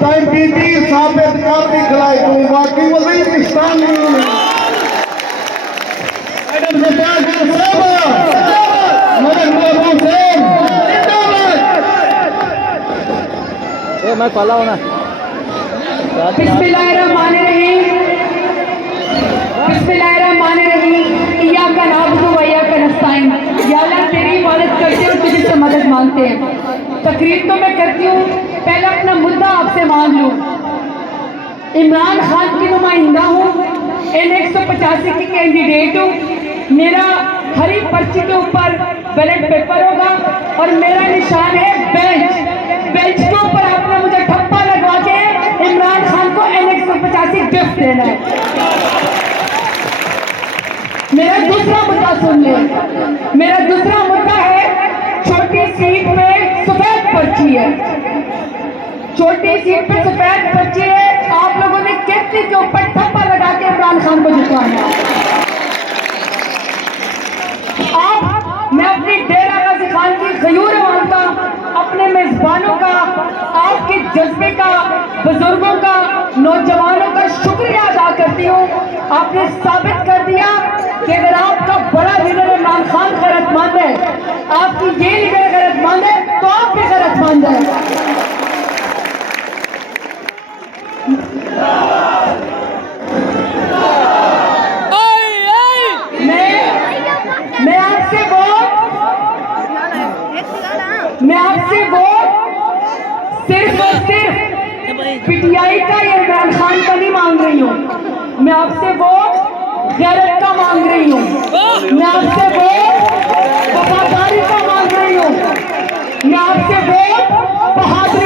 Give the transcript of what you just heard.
Time की साबित कर दिखलाई तू बाकी वजीरिस्तान मैं पाला हूं ना। बिस्मिल्लाहिर्रहमानिर्रहीम बिस्मिल्लाहिर्रहमानिर्रहीम इय्याका नअबुदु व इय्याका नस्तईन। या अल्लाह तेरी इबादत करते हैं और तुझे से मदद मांगते हैं। तकरीर तो मैं करती हूँ, पहले अपना मुद्दा आपसे मांग लूँ। इमरान खान की नुमाइंदा हूँ, N185 की कैंडिडेट हूँ। मेरा हरी पर्ची के ऊपर बैलेट पेपर होगा और मेरा निशान है बेंच। बेंच के ऊपर आपने मुझे ठप्पा लगवा के इमरान खान को N185 गिफ्ट देना है। मेरा दूसरा मुद्दा सुन ले। मेरा दूसरा मुद्दा है, छोटी सीट पे सफेद पर्ची है। छोटी सीट पे सफेद पर्ची है। आप लोगों ने केतली के ऊपर ठप्पा लगा के इमरान खान को जितवाना है। मैं अपनी डेरा गाजी खान की खयूर मानता, अपने मेजबानों का, आपके जज्बे का, बुजुर्गों का, नौजवानों का शुक्रिया अदा करती हूँ। आपने साबित कर दिया कि अगर आपका बड़ा लीडर इमरान खान गैरतमंद है, आपकी ये लीडर गैरतमंद है, तो आप भी गैरतमंद है। मैं आपसे वोट सिर्फ और सिर्फ पीटीआई का या इमरान खान का नहीं मांग रही हूँ। मैं आपसे वोट गैरत का मांग रही हूँ। मैं आपसे वोट वफादारी का मांग रही हूँ। मैं आपसे वोट बहादुरी